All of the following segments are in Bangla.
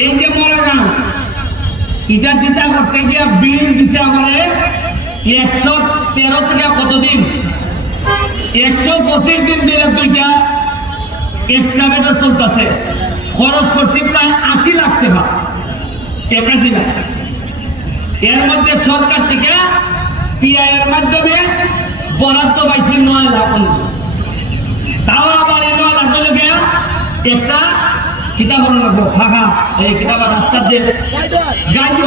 এই যে মরাগাঁও এটা চিন্তা করতে গিয়ে বিল দিছে আমারে একশো তেরো থেকে কতদিন? একশো পঁচিশ দিন ধরে দুইটা এক্সকাভেটর চলতেছে। খরচ করছি প্রায় আশি লাখ টাকা, একাশি লাখ। এর মধ্যে সরকার থেকে পিআই এর মাধ্যমে বরাদ্দ পাইছি নয় লাখ। তাও আবার এই নয় লাখ একটা কিতাব লাগবো ফাঁকা এই কিতাব রাস্তার যে গাইড।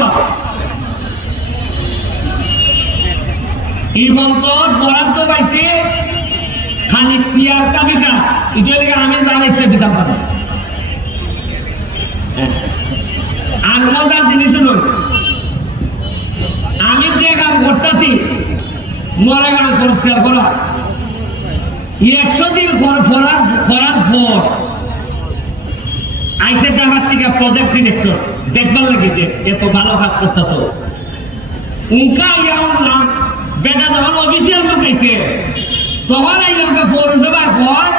পাইছি খালি আমি জানি ইচ্ছা দিতাম পারি আর মজার জিনিস হলো, আমি যে কাম করতেছি, মরা গান পরিষ্কার করা। একশো দিন পর করার থেকে প্রজেক্ট ডিরেক্টর দেখবার লেগেছে এত ভালো কাজ করতেছ। উঙ্কা ইয়াও না বেটা যখন অফিসিয়াল লোক আইছে তখন আই আমাকে হিসেবে কয়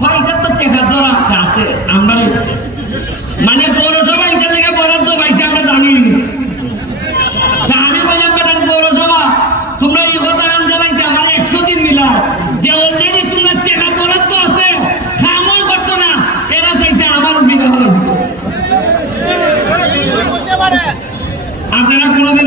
কয়টা তো ধরা আছে আছে, আমরা লিখছে মানে পৌরসভা এটা থেকে বরাদ্দ পাইছে আমরা জানি না তা আমি বললাম বেটা পৌরসভা তোমরা এই কথা আন জানাইতে আমার একশো দিন মিলা যে অলরেডি তোমরা টেকা বরাদ্দ আছে কামই করতো না এরা চাইছে আমার অভিযোগ হলো দিত আপনারা কোনোদিন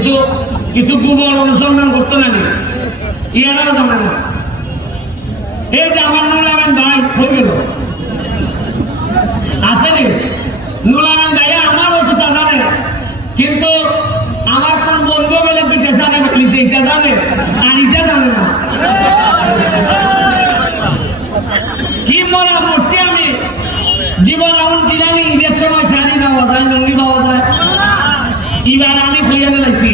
কিছু কিছু গুবর অনুসন্ধান করতো আমি। ইয়ারাও জানে না। এই যে আমার নুলামেন ভাই হয়ে গেল আসেনি নুলামেন ভাই আমার হয়তো তা জানে। কিন্তু আমার কোন বন্ধু বেলা দুইটা জানে লিখে এটা জানে। আর এটা জানে না কি মরা মরছি আমি জীবন এমন চিরানি ঈদের সময় শাড়ি পাওয়া যায় লুঙ্গি পাওয়া যায় এবার আমি খুঁজে লাগছি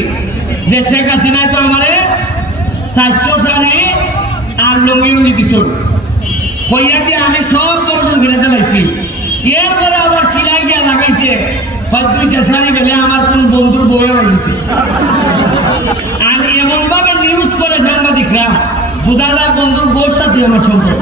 যে শেখ হাসিনায় তো আমারে চারশো শাড়ি আর লুঙ্গি উঙ্গি দিছ কইয়া দিয়ে আমি সব তরুণ ঘুরে চালাইছি এরপরে আবার কিলাই গিয়া লাগাইছে দুইটা শাড়ি গেলে আমার কোন বন্ধুর বয়ে লাগিয়েছে আর এমন ভাবে নিউজ করে সাংবাদিকরা, বোঝা যায় বন্ধুর বোর সাথে আমার সম্পর্ক।